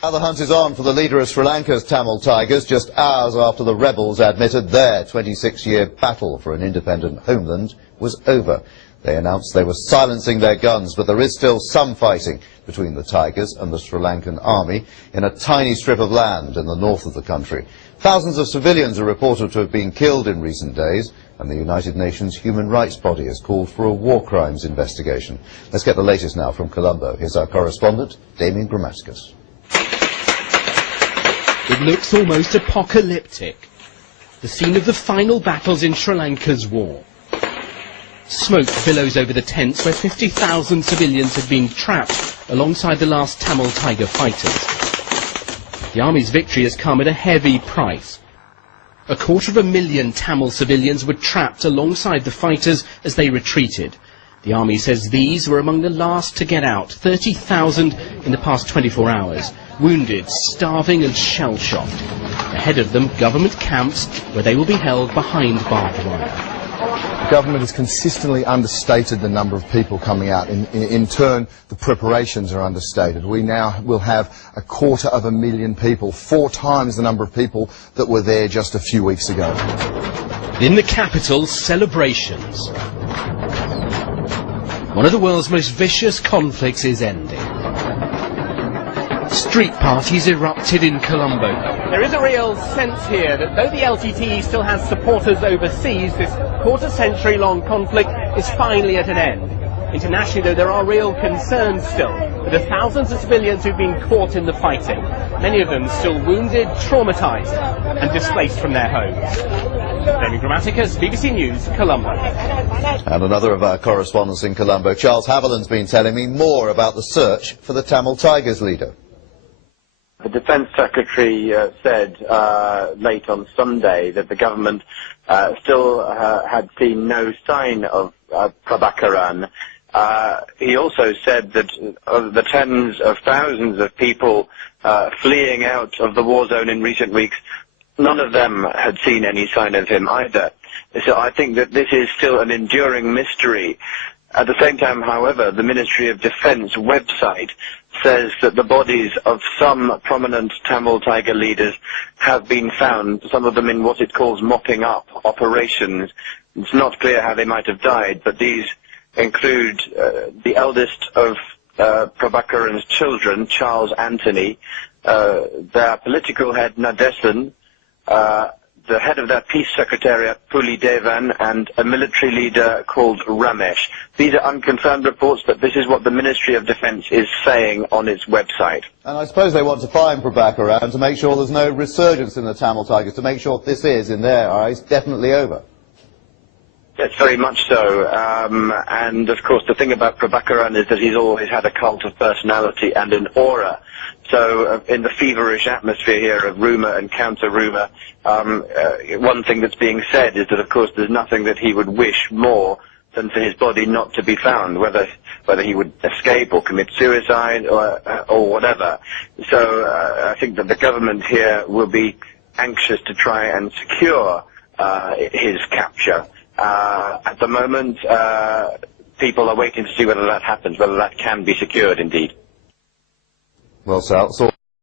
Now the hunt is on for the leader of Sri Lanka's Tamil Tigers, just hours after the rebels admitted their 26-year battle for an independent homeland was over. They announced they were silencing their guns, but there is still some fighting between the Tigers and the Sri Lankan army in a tiny strip of land in the north of the country. Thousands of civilians are reported to have been killed in recent days, and the United Nations human rights body has called for a war crimes investigation. Let's get the latest now from Colombo. Here's our correspondent, Damien Grammaticus. It looks almost apocalyptic. The scene of the final battles in Sri Lanka's war. Smoke billows over the tents where 50,000 civilians had been trapped alongside the last Tamil Tiger fighters. The army's victory has come at a heavy price. 250,000 Tamil civilians were trapped alongside the fighters as they retreated. The army says these were among the last to get out, 30,000 in the past 24 hours, wounded, starving and shell-shocked. Ahead of them, government camps where they will be held behind barbed wire. The government has consistently understated the number of people coming out. In turn, the preparations are understated. We now will have 250,000 people, 4 times the number of people that were there just a few weeks ago. In the capital, celebrations. One of the world's most vicious conflicts is ending. Street parties erupted in Colombo. There is a real sense here that though the LTTE still has supporters overseas, this quarter-century-long conflict is finally at an end. Internationally, though, there are real concerns still for the thousands of civilians who've been caught in the fighting, many of them still wounded, traumatized and displaced from their homes. Damien Grammaticus, BBC News, Colombo. And another of our correspondents in Colombo, Charles Haviland's been telling me more about the search for the Tamil Tigers leader. The Defence Secretary said late on Sunday that the government still had seen no sign of Prabhakaran. He also said that of the tens of thousands of people fleeing out of the war zone in recent weeks, none of them had seen any sign of him either. So I think that this is still an enduring mystery. At the same time, however, the Ministry of Defence website says that the bodies of some prominent Tamil Tiger leaders have been found, some of them in what it calls mopping up operations. It's not clear how they might have died, but these include the eldest of Prabhakaran's children, Charles Anthony, their political head, Nadesan, the head of their peace secretariat, Puli Devan, and a military leader called Ramesh. These are unconfirmed reports, but this is what the Ministry of Defence is saying on its website. And I suppose they want to find Prabhakaran to make sure there's no resurgence in the Tamil Tigers, to make sure this is, in their eyes, definitely over. Yes, very much so. And, of course, the thing about Prabhakaran is that he's always had a cult of personality and an aura. So in the feverish atmosphere here of rumour and counter-rumour, one thing that's being said is that, of course, there's nothing that he would wish more than for his body not to be found, whether he would escape or commit suicide or whatever. So I think that the government here will be anxious to try and secure his capture. At the moment, people are waiting to see whether that happens, whether that can be secured indeed. Well, Sal,